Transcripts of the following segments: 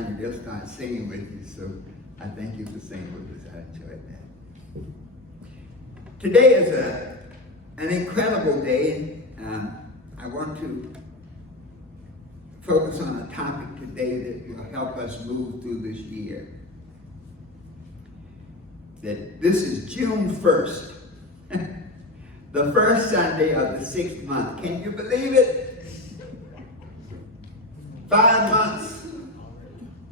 behind you, they'll start singing with you. So I thank you for singing with us. I enjoyed that. Today is an incredible day. I want to focus on a topic today that will help us move through this year. That this is June 1st, the first Sunday of the 6th month. Can you believe it? 5 months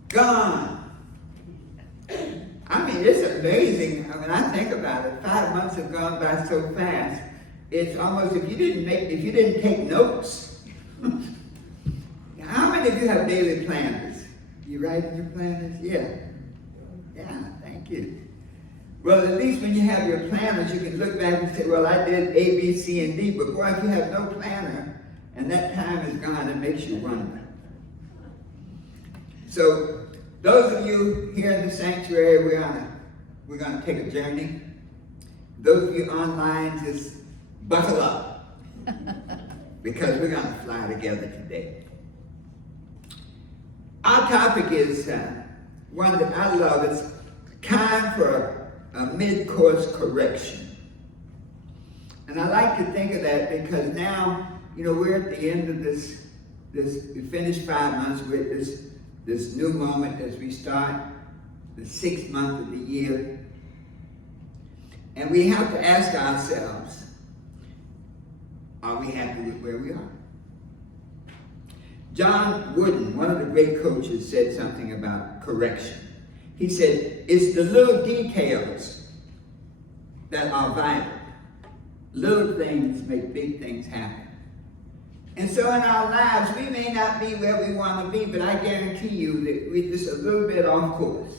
gone. I mean, it's amazing when I think about it. 5 months have gone by so fast. It's almost, if you didn't take notes. How many of you have daily planners? You write in your planners? Yeah. Yeah, thank you. Well, at least when you have your planners, you can look back and say, well, I did A, B, C, and D. But boy, if you have no planner and that time is gone, it makes you wonder. So, those of you here in the sanctuary, we're gonna take a journey. Those of you online, just buckle up because we're gonna fly together today. Our topic is one that I love. It's time for a mid-course correction. And I like to think of that because now, we're at the end of this we finished 5 months, we're at this new moment as we start the 6th month of the year. And we have to ask ourselves, are we happy with where we are? John Wooden, one of the great coaches, said something about correction. He said, it's the little details that are vital. Little things make big things happen. And so in our lives, we may not be where we want to be, but I guarantee you that we're just a little bit off course.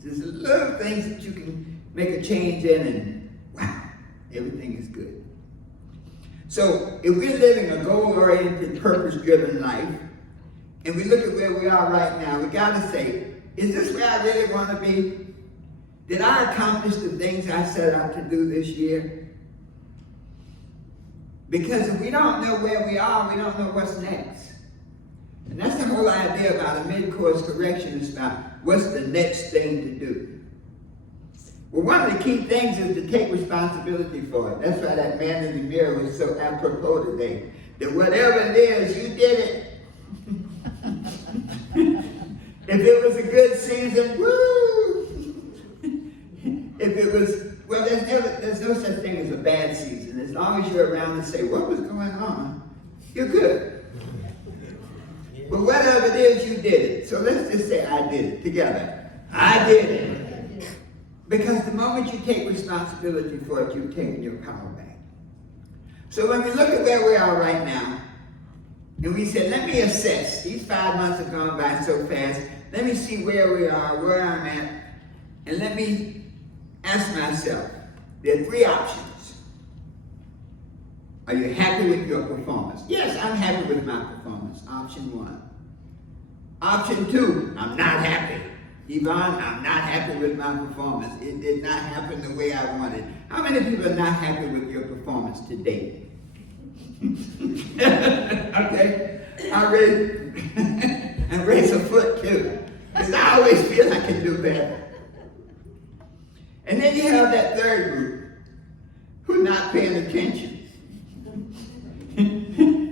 There's little things that you can make a change in, and wow, everything is good. So if we're living a goal-oriented, purpose-driven life, and we look at where we are right now, we got to say, is this where I really want to be? Did I accomplish the things I set out to do this year? Because if we don't know where we are, we don't know what's next. And that's the whole idea about a mid-course correction, is about what's the next thing to do. Well, one of the key things is to take responsibility for it. That's why that man in the mirror was so apropos today. That whatever it is, you did it. If it was a good season, woo! If it was, well, there's no such thing as a bad season. As long as you're around to say, what was going on? You're good. But whatever it is, you did it. So let's just say I did it together. I did it. Because the moment you take responsibility for it, you've taken your power back. So when we look at where we are right now, and we said, let me assess. These 5 months have gone by so fast. Let me see where we are, where I'm at, and let me ask myself, there are 3 options. Are you happy with your performance? Yes, I'm happy with my performance. Option 1. Option 2, I'm not happy. Yvonne, I'm not happy with my performance. It did not happen the way I wanted. How many people are not happy with your performance today? Okay, and raise a foot too, because I always feel I can do better. And then you have that third group who are not paying attention.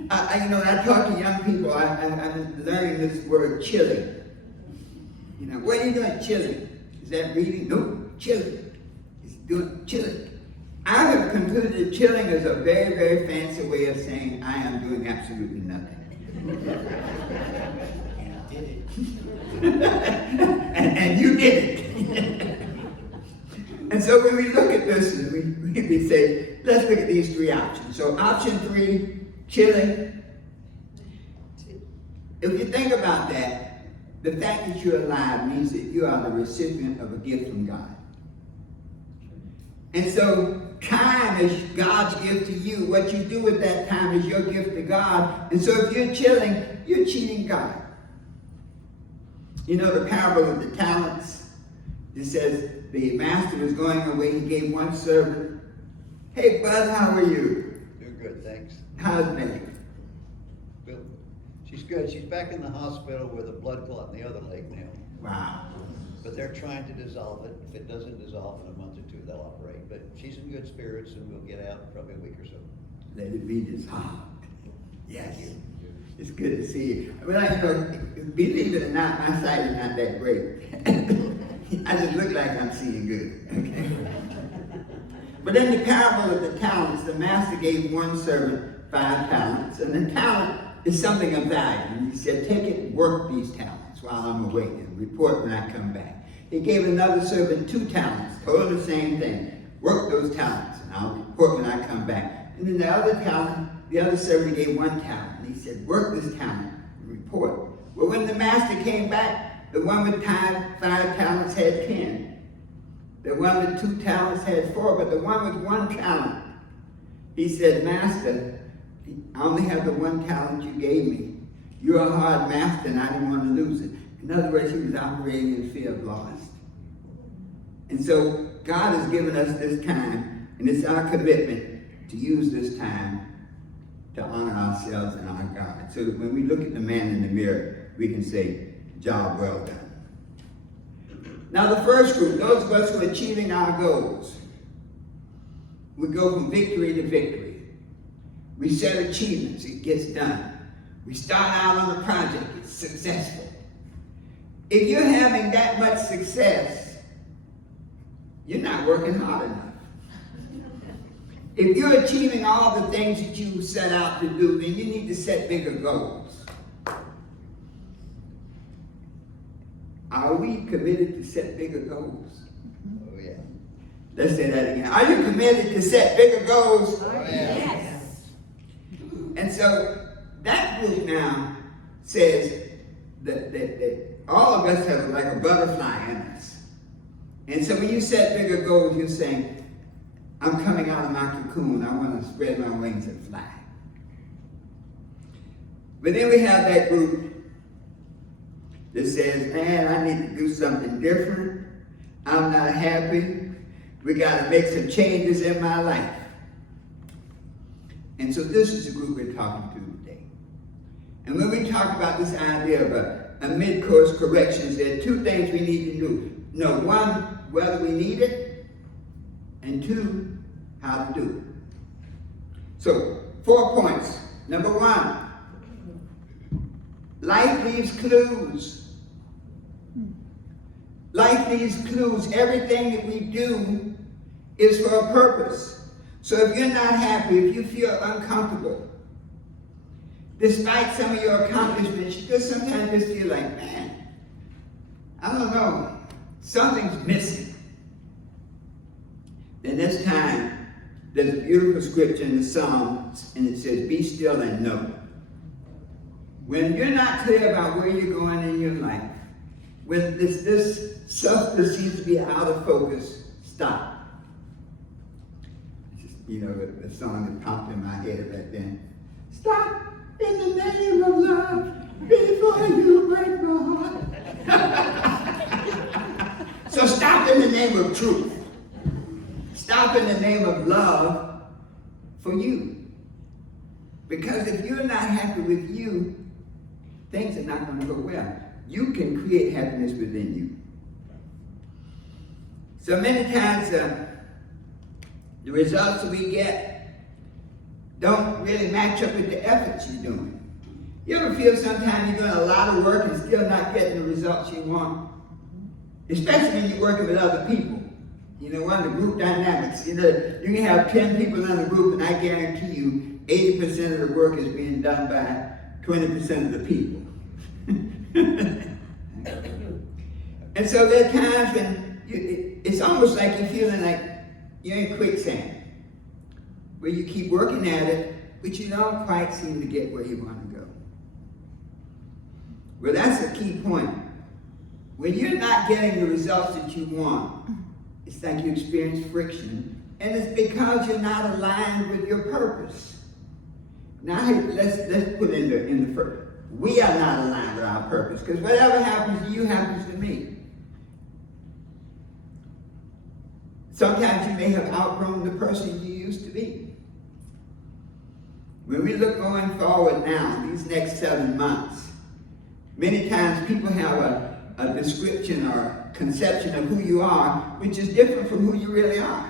I talk to young people. I'm learning this word chilling. What are you doing? Chilling. Is that reading? No, chilling. It's doing chilling. I have concluded that chilling is a very, very fancy way of saying I am doing absolutely nothing. And you did it. And so when we look at this, we say, let's look at these 3 options. So option 3, chilling. If you think about that, the fact that you're alive means that you are the recipient of a gift from God. And so time is God's gift to you. What you do with that time is your gift to God. And so if you're chilling, you're cheating God. The parable of the talents. It says the master was going away. He gave one servant, hey, bud, how are you? Doing good, thanks. How's Meg? Good. She's good. She's back in the hospital with a blood clot in the other leg now. Wow. But they're trying to dissolve it. If it doesn't dissolve in a month or two, they'll operate. But she's in good spirits and we'll get out in probably a week or so. Let it be dissolved. Yes. It's good to see you. But I believe it or not, my sight is not that great. I just look like I'm seeing good. Okay. But in the parable of the talents, the master gave one servant 5 talents, and the talent is something of value. And he said, take it and work these talents while I'm away and report when I come back. He gave another servant 2 talents, told him the same thing. Work those talents and I'll report when I come back. And then the other servant gave 1 talent. And he said, work this talent and report. Well, when the master came back, the one with 5 talents had 10. The one with 2 talents had 4, but the one with 1 talent, he said, Master, I only have the 1 talent you gave me. You're a hard master and I didn't want to lose it. In other words, he was operating in fear of loss. And so God has given us this time, and it's our commitment to use this time to honor ourselves and our God. So that when we look at the man in the mirror, we can say, job well done. Now the first group, those of us who are achieving our goals, we go from victory to victory. We set achievements, it gets done. We start out on a project, it's successful. If you're having that much success, you're not working hard enough. If you're achieving all the things that you set out to do, then you need to set bigger goals. Are we committed to set bigger goals? Oh, yeah. Let's say that again. Are you committed to set bigger goals? Oh, yeah. Yes. And so that group now says that all of us have like a butterfly in us. And so when you set bigger goals, you're saying, I'm coming out of my cocoon. I want to spread my wings and fly. But then we have that group that says, man, I need to do something different. I'm not happy. We got to make some changes in my life. And so this is the group we're talking to today. And when we talk about this idea of a mid-course corrections, there are 2 things we need to do. Know, 1, whether we need it, and 2, how to do it. So, 4 points. Number 1, life leaves clues. Life leaves clues. Everything that we do is for a purpose. So if you're not happy, if you feel uncomfortable, despite some of your accomplishments, you just sometimes just feel like, man, I don't know, something's missing. Then this time, there's a beautiful scripture in the Psalms, and it says, be still and know. When you're not clear about where you're going in your life, when this stuff that seems to be out of focus, stop. Just, the song that popped in my head right then. Stop in the name of love before you break my heart. So stop in the name of truth. Stop in the name of love for you. Because if you're not happy with you, things are not going to go well. You can create happiness within you. So many times the results that we get don't really match up with the efforts you're doing. You ever feel sometimes you're doing a lot of work and still not getting the results you want? Especially when you're working with other people. One of the group dynamics. You can have 10 people in a group, and I guarantee you 80% of the work is being done by 20% of the people. And so there are times when it's almost like you're feeling like you're in quicksand, where you keep working at it, but you don't quite seem to get where you want to go. Well, that's a key point. When you're not getting the results that you want, it's like you experience friction, and it's because you're not aligned with your purpose. Now, let's put in the first. We are not aligned with our purpose, because whatever happens to you happens to me. Sometimes you may have outgrown the person you used to be. When we look going forward now, these next 7 months, many times people have a description or conception of who you are, which is different from who you really are.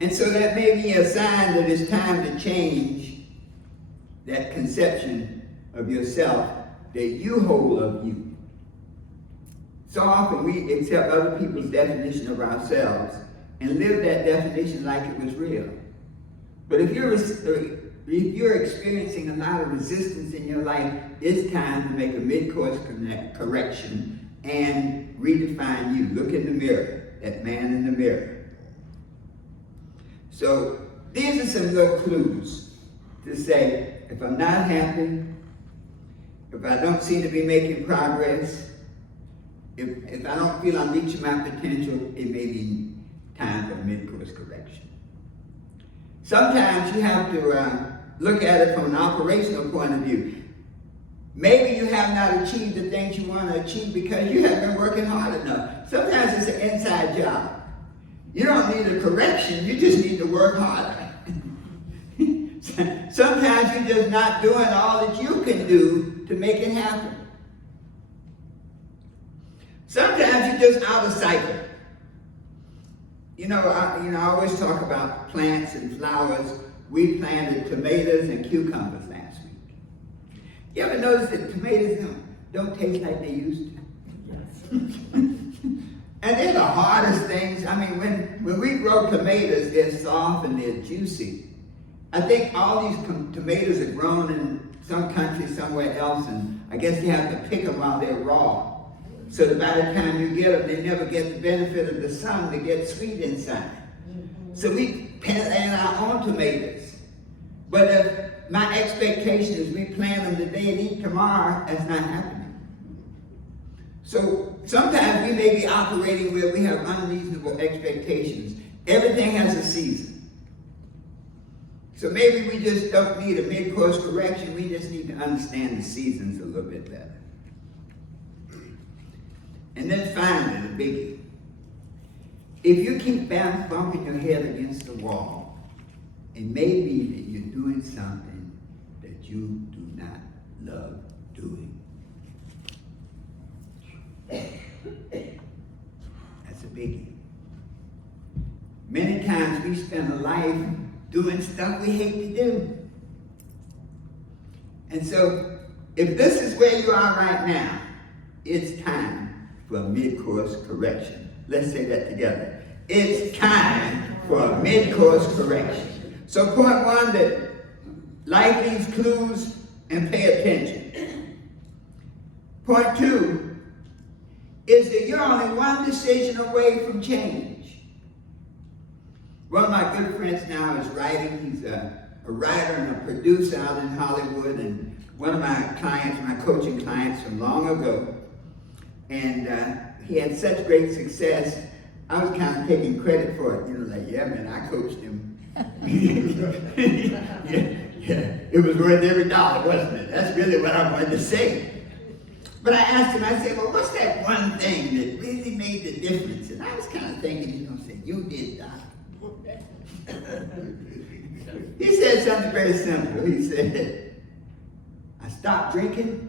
And so that may be a sign that it's time to change that conception of yourself that you hold of you. So often we accept other people's definition of ourselves and live that definition like it was real. But if you're experiencing a lot of resistance in your life, it's time to make a mid-course correction and redefine you. Look in the mirror, that man in the mirror. So these are some little clues to say, if I'm not happy, if I don't seem to be making progress, if I don't feel I'm reaching my potential, it may be time for a mid-course correction. Sometimes you have to look at it from an operational point of view. Maybe you have not achieved the things you want to achieve because you haven't been working hard enough. Sometimes it's an inside job. You don't need a correction, you just need to work harder. Sometimes you're just not doing all that you can do to make it happen. Sometimes you're just out of cycle. I always talk about plants and flowers. We planted tomatoes and cucumbers last week. You ever notice that tomatoes don't taste like they used to? Yes. And they're the hardest things. I mean, when we grow tomatoes, they're soft and they're juicy. I think all these tomatoes are grown in some country somewhere else, and I guess you have to pick them while they're raw. So that by the time you get them, they never get the benefit of the sun to get sweet inside. So we plant our own tomatoes. But if my expectation is we plant them today and eat tomorrow, that's not happening. So sometimes we may be operating where we have unreasonable expectations. Everything has a season. So maybe we just don't need a mid-course correction. We just need to understand the seasons a little bit better. And then finally, the biggie. If you keep bumping your head against the wall, it may be that you're doing something that you do not love doing. That's a biggie. Many times we spend a life doing stuff we hate to do. And so, if this is where you are right now, it's time for a mid-course correction. Let's say that together. It's time for a mid-course correction. So point one, that life needs clues and pay attention. Point two is that you're only one decision away from change. One of my good friends now is writing. He's a writer and a producer out in Hollywood, and one of my clients, my coaching clients from long ago. And he had such great success, I was kind of taking credit for it. Yeah, man, I coached him. yeah, it was worth every dollar, wasn't it? That's really what I wanted to say. But I asked him, I said, well, what's that one thing that really made the difference? And I was kind of thinking he's going to say, you did, Doc. He said something very simple. He said, I stopped drinking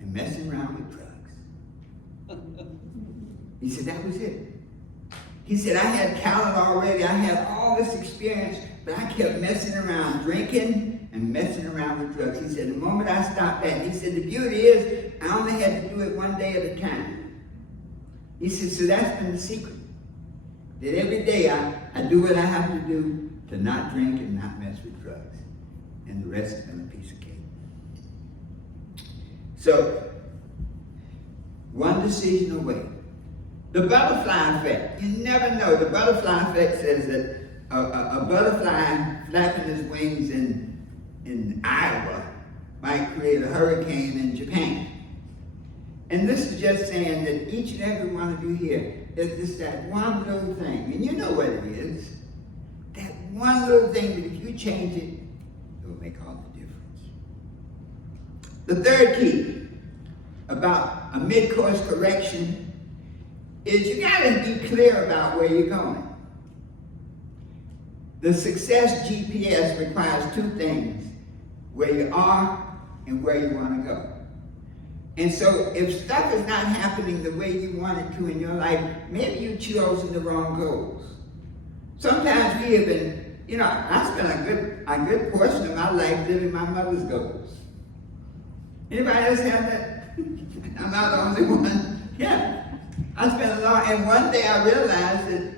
and messing around with drugs. He said, that was it. He said, I had talent already. I had all this experience, but I kept messing around, drinking and messing around with drugs. He said, the moment I stopped that, he said, the beauty is I only had to do it one day at a time. He said, so that's been the secret. That every day I do what I have to do to not drink and not mess with drugs. And the rest has been a piece of cake. So, one decision away. The butterfly effect. You never know. The butterfly effect says that a butterfly flapping his wings in Iowa might create a hurricane in Japan. And this is just saying that each and every one of you here is just that one little thing. And you know what it is. That one little thing that if you change it, it will make all the difference. The third key about a mid-course correction is you got to be clear about where you're going. The success GPS requires two things: where you are and where you want to go. And so if stuff is not happening the way you want it to in your life, maybe you chosen the wrong goals. Sometimes we have been, I spent a good portion of my life living my mother's goals. Anybody else have that? I'm not the only one. Yeah. I spent a lot, and one day I realized that